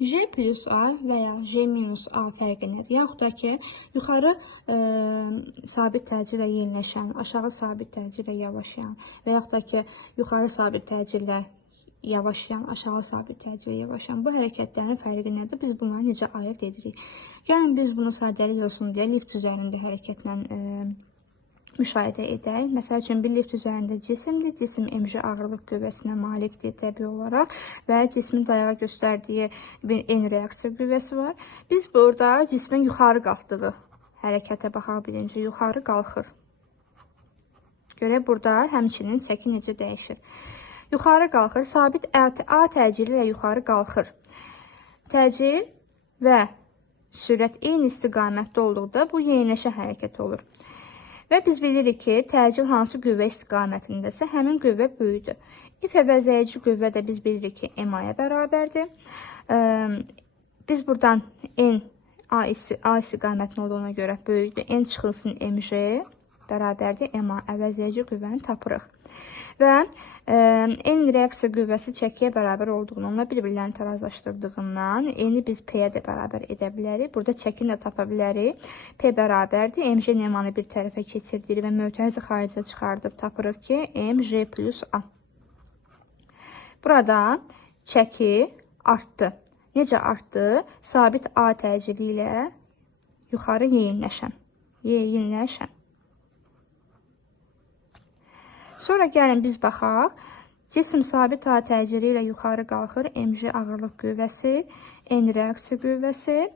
J plus A və ya J minus A fərqi nədir? Yaxud da ki, yuxarı sabit təcillə yeniləşən, aşağı sabit təcillə yavaşayan və yaxud da ki, yuxarı sabit təcillə yavaşayan, aşağı sabit təcillə yavaşayan bu hərəkətlərin fərqi nədir? Biz bunları necə ayırt edirik? Gəlin biz bunu sadəlik olsun deyə lift üzərində hərəkətlə müşahidə edək. Məsəl üçün, bir lift üzərində cisimdir. Cisim mg ağırlıq qüvvəsinə malikdir təbii olaraq və cismin dayağa göstərdiyi bir N reaksiya qüvvəsi var. Biz burada cismin yuxarı qalxdığı hərəkətə baxaq birinci. Yuxarı qalxır. Görək, burada həmçinin çəki necə dəyişir. Yuxarı qalxır. Sabit A təcili ilə yuxarı qalxır. Təcil və sürət eyni istiqamətdə olduqda bu yeniləşən hərəkət olur. Və biz bilirik ki, təcil hansı qüvvə istiqamətindəsə, həmin qüvvə böyüdür. İf əvəzləyici qüvvə də biz bilirik ki, MA-ya bərabərdir. Biz buradan N A istiqamətində olduğuna görə böyükdür. N çıxılsın MJ bərabərdir MA. Əvəzləyici qüvvəni tapırıq. Və N reaksiya qüvvəsi çəkiyə bərabər olduğundan, bir-birlərini tarazlaşdırdığından N-i biz P-yə də bərabər edə bilərik. Burada çəkini də tapa bilərik. P bərabərdir. MJ nemanı bir tərəfə keçirdirik və mötərizi xaricə çıxardıb tapırıq ki, MJ plus A. Burada çəki artdı. Necə artdı? Sabit A təcili ilə yuxarı yeyinləşən. Sonra gəlin biz baxaq. Cisim sabit A təcili ilə yuxarı qalxır. mg ağırlıq qüvvəsi, N reaksiya qüvvəsi.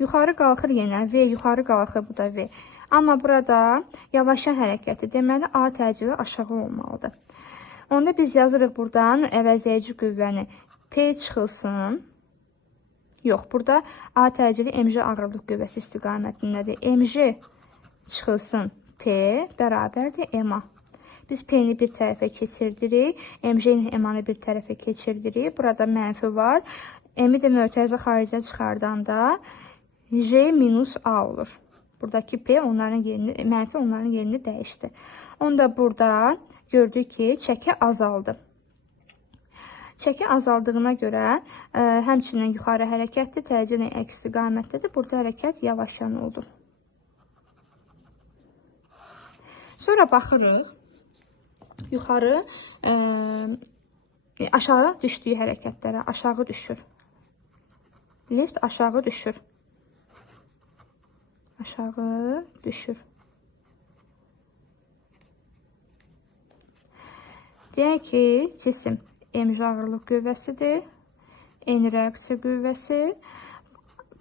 Yuxarı qalxır yenə. V yuxarı qalxır, bu da V. Amma burada yavaşan hərəkəti. Deməli, A təcili aşağı olmalıdır. Onda biz yazırıq buradan əvəzləyici qüvvəni. P çıxılsın. Yox, burada A təcili mg ağırlıq qüvvəsi istiqamətindədir. mg çıxılsın. P bərabərdir MA. Biz P-ni bir tərəfə keçirdirik. MJ-ni MA-nı bir tərəfə keçirdirik. Burada mənfi var. M-i də mötərizə xaricə çıxardanda J minus A olur. Buradakı P mənfi onların yerini dəyişdi. Onda burada gördük ki, çəki azaldı. Çəki azaldığına görə həmçinin yuxarı hərəkətdir, təcili əks istiqamətdədir. Burada hərəkət yavaşan oldu. Sonra baxırıq. Yuxarı aşağı düşdüyü hərəkətlərə, aşağı düşür. Lift aşağı düşür. Aşağı düşür. Deyək ki, cisim mg ağırlıq qüvvəsidir. N reaksiya qüvvəsi.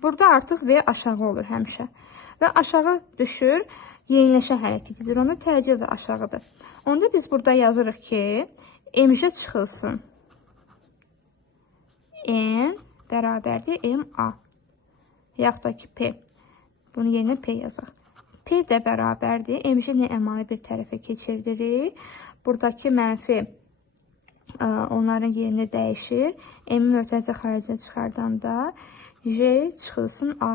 Burada artıq V aşağı olur həmişə. Və aşağı düşür. Yeniləşən hərəkətidir. Onun təcili də aşağıdır. Onda biz burada yazırıq ki, mg çıxılsın. N bərabərdir MA. Yaxud da ki, P. Bunu yerinə P yazaq. P də bərabərdir. mg-ni MA-nı bir tərəfə keçirdirik. Buradakı mənfi onların yerini dəyişir. M-i mötərizə xaricə çıxardanda J çıxılsın A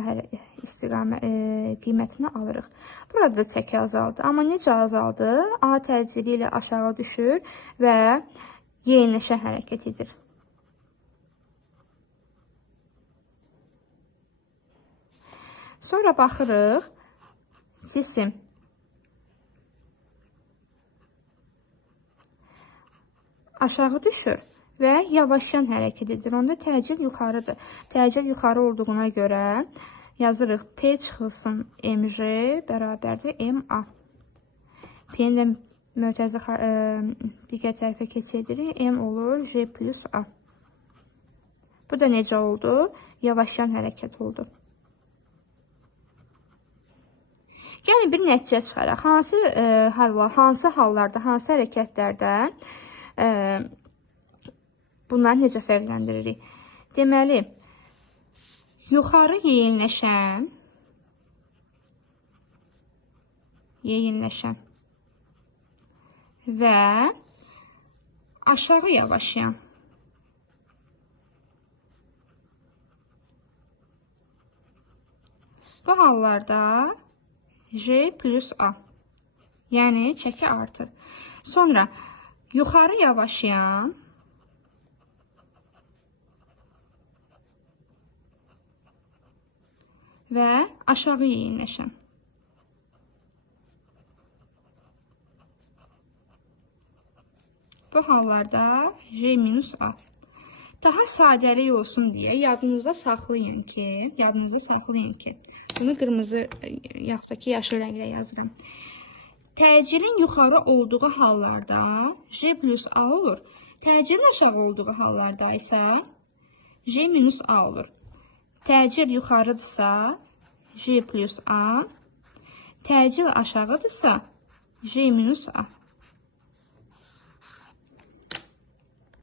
qiymətini alırıq. Burada da çəki azaldı. Amma necə azaldı? A təcili ilə aşağı düşür və yeniləşən hərəkət edir. Sonra baxırıq. Cisim aşağı düşür və yavaşlayan hərəkət edir. Onda təcil yuxarıdır. Təcil yuxarı olduğuna görə yazırıq P çıxılsın mg bərabərdir MA. P-ni də mötərizə digər tərəfə keçiririk. M olur J plus A. Bu da necə oldu? Yavaşlayan hərəkət oldu. Yəni bir nəticə çıxaraq. Hansı hallarda, hansı hərəkətlərdə bunları necə fərqləndiririk? Deməli, yuxarı yeyinləşən və aşağı yavaşlayan. Bu hallarda J plus A. Yəni çəki artır. Sonra yuxarı yavaşlayan və aşağı yeyinləşən. Bu hallarda J minus A. Daha sadəlik olsun deyə yadınızda saxlayın ki, bunu qırmızı yaxud da ki yaşıl rənglə yazıram. Təcilin yuxarı olduğu hallarda J plus A olur. Təcilin aşağı olduğu hallarda isə J minus A olur. Təcil yuxarıdırsa J plus A, təcil aşağıdırsa J minus A.